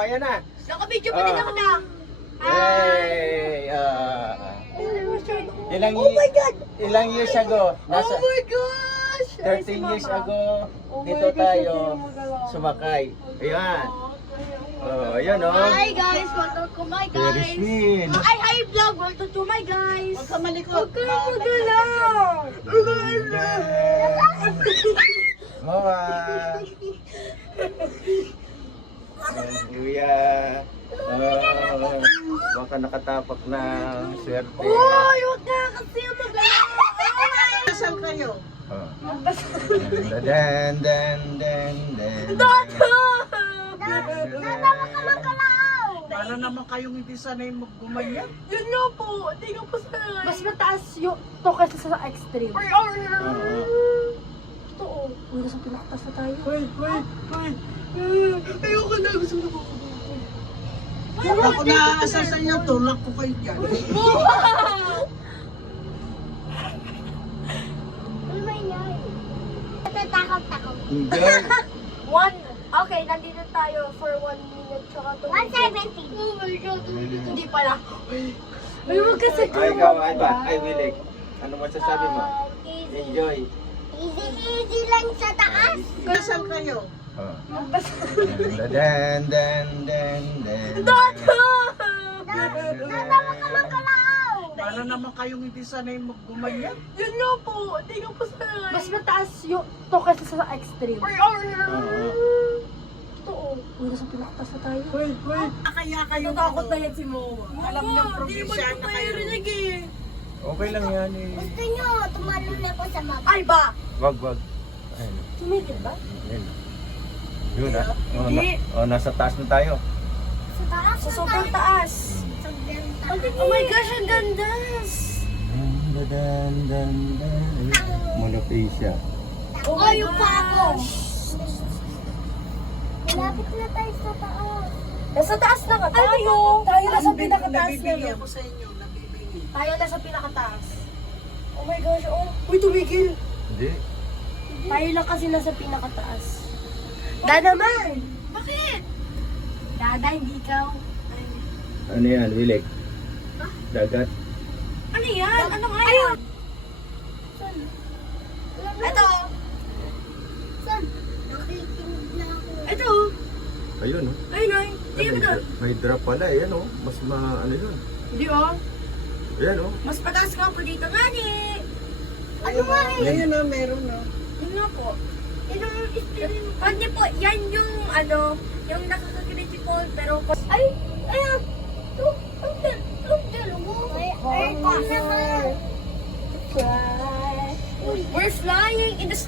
ayan na. Naka-video pa din ako na. Hey! Oh my God! Ilang years ago? Oh my gosh! 13 years ago, dito tayo sumakay. Ayan. Oh, ayan oh. Hi guys! Welcome to my Very guys! sweet. Hi vlog! Welcome to my guys! Huwag ka malikot! Huwag ka magalaw! Mama! Hallelujah! Oh, baka nakatapak na swerte. Uy! Huwag ka kasi magalaw! Kasal kayo? Oh. Dan, dan, dan, dan. Dada! Para naman kayong hindi sanay maggumanyan. Yun nga po! Hindi nga po sanay! Mas mataas yung to kaysa sa extreme. Totoo! Uy, nasa pinakataas na tayo. Hoy! Ayoko na! Gusto ko na po! Kung ako naaasal sa inyo, tulak ko kayo dyan. Natatakot-takot. Hindi. Okay, nandito tayo for 1 minute tsaka 2 minutes. 170. Oh my God! Hindi pala. Ay, huwag kasi Ay, ikaw, ay ba? Ay, Wilek. Ano masasabi mo? Enjoy. Easy lang sa taas. Kasal kayo? Oh. Dan, dan, dan, dan. Natawa ka magkalaw. Para naman kayong hindi sanay maggumanyan. Yun nga po. Hindi nga po sanay. Mas mataas yung to kaysa sa extreme. Totoo. Uy, nasa pinakataas na tayo. Hoy! Kaya kayo Natatakot na yan si Moa. Alam niyo, probinsya na kayo. Okay lang yan eh. Gusto nyo, tumalon na po sa mapa. Ay ba? Wag. Ayun. Tumigil ba? Ayun. Yun ah. Nasa taas na tayo. Sa taas. Sa sobrang taas. Oh my gosh, ang ganda. Dan, dan, dan. Monopecia. Ayaw pa ako. Malapit na tayo sa taas. Nasa taas na nga tayo. Tayo nasa pinakataas na. Nabibigyan ko sa inyo. Nabibigyan. Tayo nasa pinakataas. Oh my gosh, oh. Uy, tumigil. Hindi. Tayo lang kasi nasa pinakataas. Dada man! Bakit? Dada, hindi ikaw. Ano yan, Wilek? Dagat. Ano yan? Ano nga yan? Ito. Saan? Nakikinig na ako. Ito. Ayun oh. Ayun ay. Tingnan mo doon. May drop pala eh. Ano? Mas ano yun. Hindi oh. Ayan oh. Mas pataas ka po dito nga ni. Ano nga eh? Ayun na, meron na. Yun nga po. Yun ang hindi po, yan yung ano, yung nakaka-critical pero ay, ayun. We're flying in the